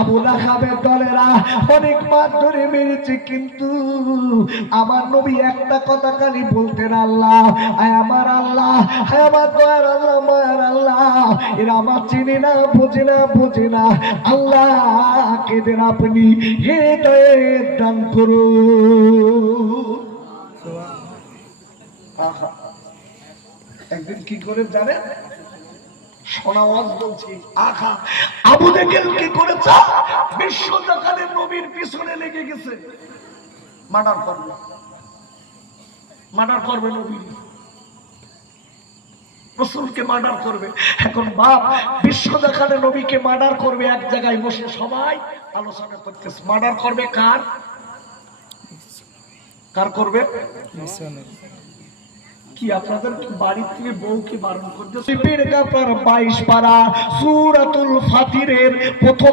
আবু লাহাবের দলেরা অনেক মার ধরে মেরেছে, কিন্তু আমার নবী একটা কথা খালি বলতেন, আল্লাহ আয় আমার আল্লাহ, আয় আমার দয়ার আল্লাহ, মায়ার আল্লাহ, এরা আমার চিনি না, বোঝে না, আল্লাহ কেদের আপনি হেদায়েত দান করুন। একদিন কি করে জানেন? শোনাওয়াজ বলছি, আখা আবু জেহেল কি করেছে? বিশ্ব জাকাতের নবীর পিছনে লেগে গেছে, মার্ডার করবে নবী, রাসূলকে মার্ডার করবে। এখন বাপ বিশ্ব জাকাতের নবীকে মার্ডার করবে, এক জায়গায় বসে সবাই আলোচনা করতেছে, মার্ডার করবে কার করবে? কি আপনাদের বাড়ির থেকে বউ কি বারণ করতেছে? 22 পারা সূরাতুল ফাতিরের প্রথম